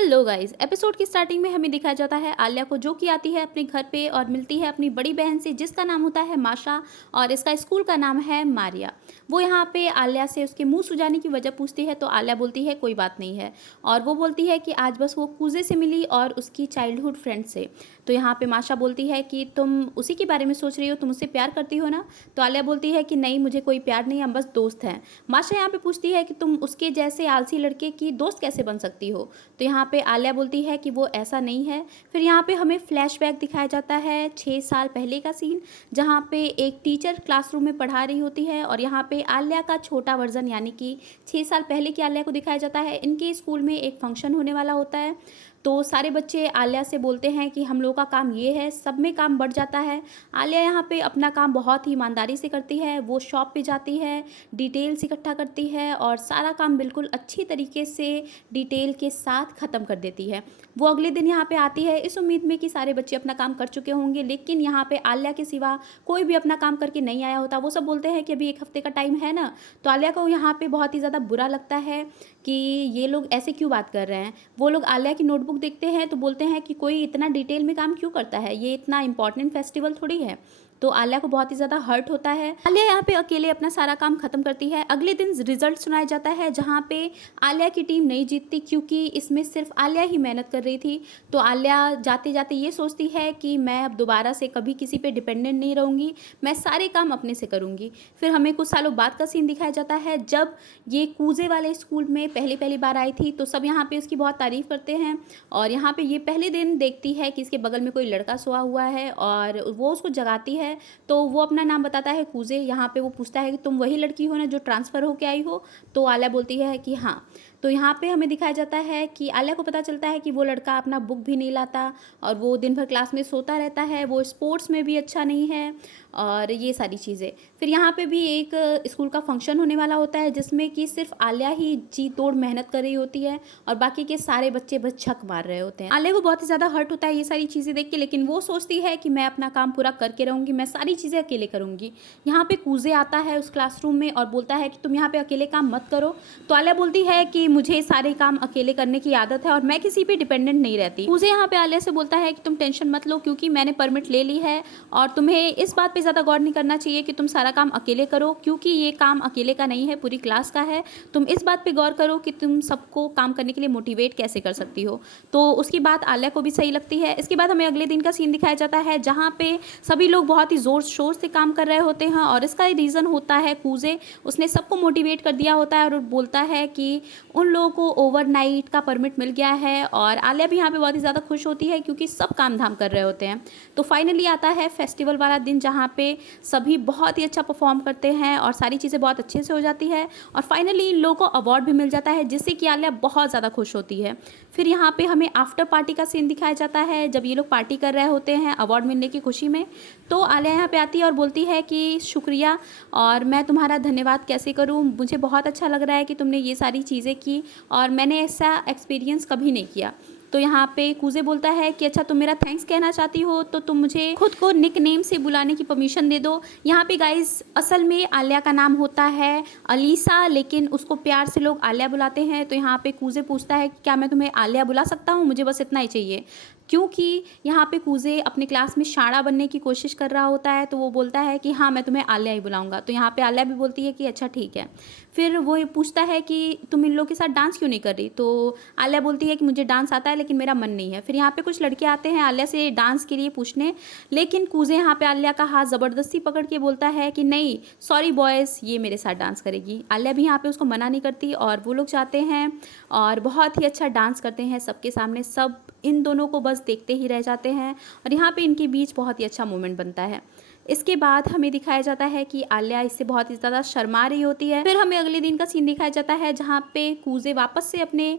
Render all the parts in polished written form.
Hello guys, episode की starting में हमें दिखाया जाता है आलिया को, जो कि आती है अपने घर पे और मिलती है अपनी बड़ी बहन से जिसका नाम होता है माशा। और इसका स्कूल का नाम है मारिया। वो यहाँ पे आलिया से उसके मुंह सुजाने की वजह पूछती है तो आलिया बोलती है कोई बात नहीं है। और वो बोलती है कि आज बस वो कूजे से मिली और उसकी चाइल्डहुड फ्रेंड से। तो यहाँ पे माशा बोलती है कि तुम उसी के बारे में सोच रही हो, तुम उससे प्यार करती हो ना। तो आलिया बोलती है कि नहीं, मुझे कोई प्यार नहीं, हम बस दोस्त हैं। माशा यहाँ पे पूछती है कि तुम उसके जैसे आलसी लड़के की दोस्त कैसे बन सकती हो। तो यहाँ पे आलिया बोलती है कि वो ऐसा नहीं है। फिर यहाँ पे हमें फ्लैशबैक दिखाया जाता है 6 साल पहले का सीन, जहाँ पे एक टीचर क्लासरूम में पढ़ा रही होती है और यहाँ पे आलिया का छोटा वर्जन यानी कि 6 साल पहले की आलिया को दिखाया जाता है। इनके स्कूल में एक फंक्शन होने वाला होता है। तो सारे बच्चे आलिया से बोलते हैं कि हम लोग का काम ये है, सब में काम बढ़ जाता है। आलिया यहाँ पे अपना काम बहुत ही ईमानदारी से करती है। वो शॉप पे जाती है, डिटेल्स इकट्ठा करती है और सारा काम बिल्कुल अच्छी तरीके से डिटेल के साथ ख़त्म कर देती है। वो अगले दिन यहाँ पे आती है इस उम्मीद में कि सारे बच्चे अपना काम कर चुके होंगे, लेकिन यहाँ पे आलिया के सिवा कोई भी अपना काम करके नहीं आया होता। वो सब बोलते हैं कि अभी 1 हफ्ते का टाइम है ना। तो आलिया को यहाँ पे बहुत ही ज़्यादा बुरा लगता है कि ये लोग ऐसे क्यों बात कर रहे हैं। वो लोग आलिया की नोटबुक देखते हैं तो बोलते हैं कि कोई इतना डिटेल में काम क्यों करता है, ये इतना इंपॉर्टेंट फेस्टिवल थोड़ी है। तो आलिया को बहुत ही ज़्यादा हर्ट होता है। आलिया यहाँ पे अकेले अपना सारा काम खत्म करती है। अगले दिन रिजल्ट सुनाया जाता है जहाँ पे आलिया की टीम नहीं जीतती, क्योंकि इसमें सिर्फ आलिया ही मेहनत कर रही थी। तो आलिया जाते जाते ये सोचती है कि मैं अब दोबारा से कभी किसी पे डिपेंडेंट नहीं रहूँगी, मैं सारे काम अपने से करूँगी। फिर हमें कुछ सालों बाद का सीन दिखाया जाता है जब ये कूजे वाले स्कूल में पहली पहली बार आई थी। तो सब यहाँ पे उसकी बहुत तारीफ़ करते हैं और यहाँ पे ये पहले दिन देखती है कि इसके बगल में कोई लड़का सोया हुआ है और वो उसको जगाती है। तो वो अपना नाम बताता है कूजे। यहाँ पे वो पूछता है कि तुम वही लड़की हो ना जो ट्रांसफ़र होके आई हो। तो आलिया बोलती है कि हाँ। तो यहाँ पे हमें दिखाया जाता है कि आलिया को पता चलता है कि वो लड़का अपना बुक भी नहीं लाता और वो दिन भर क्लास में सोता रहता है, वो स्पोर्ट्स में भी अच्छा नहीं है और ये सारी चीज़ें। फिर यहाँ पे भी एक स्कूल का फंक्शन होने वाला होता है जिसमें कि सिर्फ आलिया ही जी तोड़ मेहनत कर रही होती है और बाकी के सारे बच्चे बस छक मार रहे होते हैं। आलिया को बहुत ही ज़्यादा हर्ट होता है ये सारी चीज़ें देख के, लेकिन वो सोचती है कि मैं अपना काम पूरा करके रहूँगी, मैं सारी चीज़ें अकेले करूँगी। यहाँ पे कूजे आता है उस क्लासरूम में और बोलता है कि तुम यहाँ पे अकेले काम मत करो। तो आलिया बोलती है कि मुझे सारे काम अकेले करने की आदत है और मैं किसी पे डिपेंडेंट नहीं रहती। कूजे यहाँ पे आलिया से बोलता है कि तुम टेंशन मत लो, क्योंकि मैंने परमिट ले ली है और तुम्हें इस बात पे ज़्यादा गौर नहीं करना चाहिए कि तुम सारा काम अकेले करो, क्योंकि ये काम अकेले का नहीं है, पूरी क्लास का है। तुम इस बात पे गौर करो कि तुम सबको काम करने के लिए मोटिवेट कैसे कर सकती हो। तो उसकी बात आलिया को भी सही लगती है। इसके बाद हमें अगले दिन का सीन दिखाया जाता है जहाँ पे सभी लोग बहुत ही ज़ोर शोर से काम कर रहे होते हैं और इसका रीज़न होता है कूजे। उसने सबको मोटिवेट कर दिया होता है और बोलता है कि उन लोगों को ओवरनाइट का परमिट मिल गया है और आलिया भी यहाँ पे बहुत ही ज़्यादा खुश होती है क्योंकि सब काम धाम कर रहे होते हैं। तो फाइनली आता है फेस्टिवल वाला दिन जहाँ पे सभी बहुत ही अच्छा परफॉर्म करते हैं और सारी चीज़ें बहुत अच्छे से हो जाती है और फाइनली इन लोगों को अवार्ड भी मिल जाता है जिससे कि आलिया बहुत ज़्यादा खुश होती है। फिर यहाँ पे हमें आफ्टर पार्टी का सीन दिखाया जाता है जब ये लोग पार्टी कर रहे होते हैं अवार्ड मिलने की खुशी में। तो आलिया यहाँ पे आती है और बोलती है कि शुक्रिया और मैं तुम्हारा धन्यवाद कैसे करूँ, मुझे बहुत अच्छा लग रहा है कि तुमने ये सारी चीज़ें की और मैंने ऐसा एक्सपीरियंस कभी नहीं किया। तो यहाँ पे कूजे बोलता है कि अच्छा तुम मेरा थैंक्स कहना चाहती हो तो तुम मुझे खुद को निक नेम से बुलाने की परमिशन दे दो। यहाँ पे गाइस असल में आलिया का नाम होता है अलीसा, लेकिन उसको प्यार से लोग आलिया बुलाते हैं। तो यहाँ पे कूजे पूछता है कि क्या मैं तुम्हें आलिया बुला सकता हूँ, मुझे बस इतना ही चाहिए। क्योंकि यहाँ पे कूजे अपने क्लास में शाणा बनने की कोशिश कर रहा होता है तो वो बोलता है कि हाँ मैं तुम्हें आलिया ही बुलाऊंगा। तो यहाँ पे आलिया भी बोलती है कि अच्छा ठीक है। फिर वो ये पूछता है कि तुम इन लोगों के साथ डांस क्यों नहीं कर रही। तो आलिया बोलती है कि मुझे डांस आता है लेकिन मेरा मन नहीं है। फिर यहाँ पे कुछ लड़के आते हैं आलिया से डांस के लिए पूछने, लेकिन कूजे यहाँ पे आलिया का हाथ ज़बरदस्ती पकड़ के बोलता है कि नहीं सॉरी बॉयज़, ये मेरे साथ डांस करेगी। आलिया भी यहाँ पे उसको मना नहीं करती और वो लोग जाते हैं और बहुत ही अच्छा डांस करते हैं सबके सामने। सब इन दोनों को बस देखते ही रह जाते हैं और यहाँ पे इनके बीच बहुत ही अच्छा मोमेंट बनता है। इसके बाद हमें दिखाया जाता है कि आलिया इससे बहुत ही ज़्यादा शर्मा रही होती है। फिर हमें अगले दिन का सीन दिखाया जाता है जहाँ पे कूजे वापस से अपने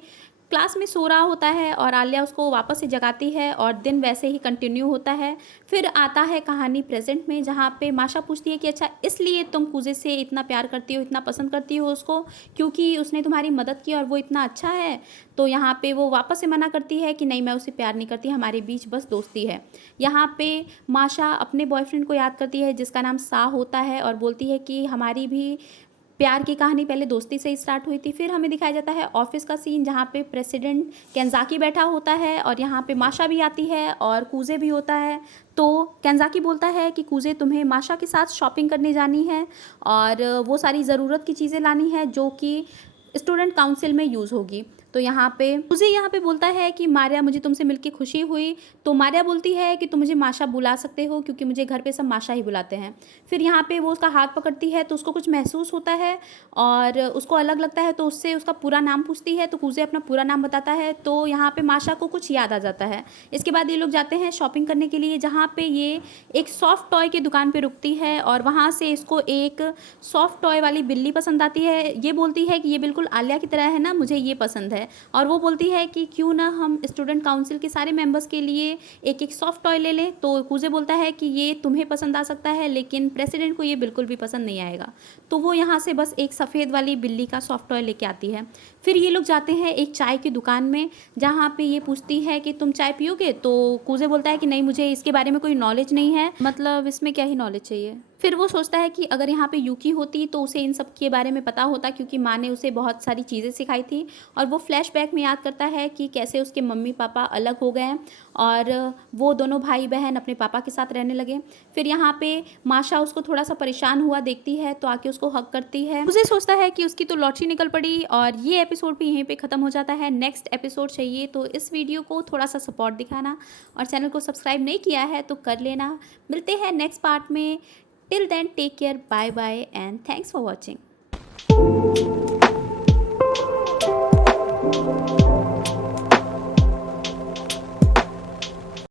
क्लास में सो रहा होता है और आलिया उसको वापस से जगाती है और दिन वैसे ही कंटिन्यू होता है। फिर आता है कहानी प्रेजेंट में जहाँ पे माशा पूछती है कि अच्छा इसलिए तुम कूजे से इतना प्यार करती हो, इतना पसंद करती हो उसको, क्योंकि उसने तुम्हारी मदद की और वो इतना अच्छा है। तो यहाँ पे वो वापस से मना करती है कि नहीं मैं उसे प्यार नहीं करती, हमारे बीच बस दोस्ती है। यहाँ पे माशा अपने बॉयफ्रेंड को याद करती है जिसका नाम सा होता है और बोलती है कि हमारी भी प्यार की कहानी पहले दोस्ती से ही स्टार्ट हुई थी। फिर हमें दिखाया जाता है ऑफिस का सीन, जहाँ पे प्रेसिडेंट केंजाकी बैठा होता है और यहाँ पे माशा भी आती है और कूजे भी होता है। तो केंजाकी बोलता है कि कूजे, तुम्हें माशा के साथ शॉपिंग करने जानी है और वो सारी ज़रूरत की चीज़ें लानी है जो कि स्टूडेंट काउंसिल में यूज़ होगी। तो यहाँ पे मुझे यहाँ पे बोलता है कि मारिया, मुझे तुमसे मिलके खुशी हुई। तो मारिया बोलती है कि तुम मुझे माशा बुला सकते हो, क्योंकि मुझे घर पे सब माशा ही बुलाते हैं। फिर यहाँ पे वो उसका हाथ पकड़ती है तो उसको कुछ महसूस होता है और उसको अलग लगता है, तो उससे उसका पूरा नाम पूछती है। तो कूजे अपना पूरा नाम बताता है, तो यहाँ पे माशा को कुछ याद आ जाता है। इसके बाद ये लोग जाते हैं शॉपिंग करने के लिए, जहाँ पे ये एक सॉफ्ट टॉय की दुकान पे रुकती है और वहाँ से इसको एक सॉफ्ट टॉय वाली बिल्ली पसंद आती है। ये बोलती है कि ये बिल्कुल आलिया की तरह है ना, मुझे ये पसंद है। और वो बोलती है कि क्यों ना हम स्टूडेंट काउंसिल के सारे मेंबर्स के लिए एक एक सॉफ्ट टॉय ले लें। तो कूजे बोलता है कि ये तुम्हें पसंद आ सकता है, लेकिन प्रेसिडेंट को ये बिल्कुल भी पसंद नहीं आएगा। तो वो यहाँ से बस एक सफ़ेद वाली बिल्ली का सॉफ्ट टॉय लेके आती है। फिर ये लोग जाते हैं एक चाय की दुकान में, जहाँ पे ये पूछती है कि तुम चाय पियोगे। तो कूजे बोलता है कि नहीं, मुझे इसके बारे में कोई नॉलेज नहीं है, मतलब इसमें क्या ही नॉलेज चाहिए। फिर वो सोचता है कि अगर यहाँ पे यूकी होती तो उसे इन सब के बारे में पता होता, क्योंकि माँ ने उसे बहुत सारी चीज़ें सिखाई थी। और वो फ्लैशबैक में याद करता है कि कैसे उसके मम्मी पापा अलग हो गए और वो दोनों भाई बहन अपने पापा के साथ रहने लगे। फिर यहाँ पे माशा उसको थोड़ा सा परेशान हुआ देखती है तो आके उसको हक करती है। उसे सोचता है कि उसकी तो लॉटरी निकल पड़ी और ये एपिसोड भी यहीं पे ख़त्म हो जाता है। नेक्स्ट एपिसोड चाहिए तो इस वीडियो को थोड़ा सा सपोर्ट दिखाना और चैनल को सब्सक्राइब नहीं किया है तो कर लेना। मिलते हैं नेक्स्ट पार्ट में। Till then, take care, bye bye, and thanks for watching.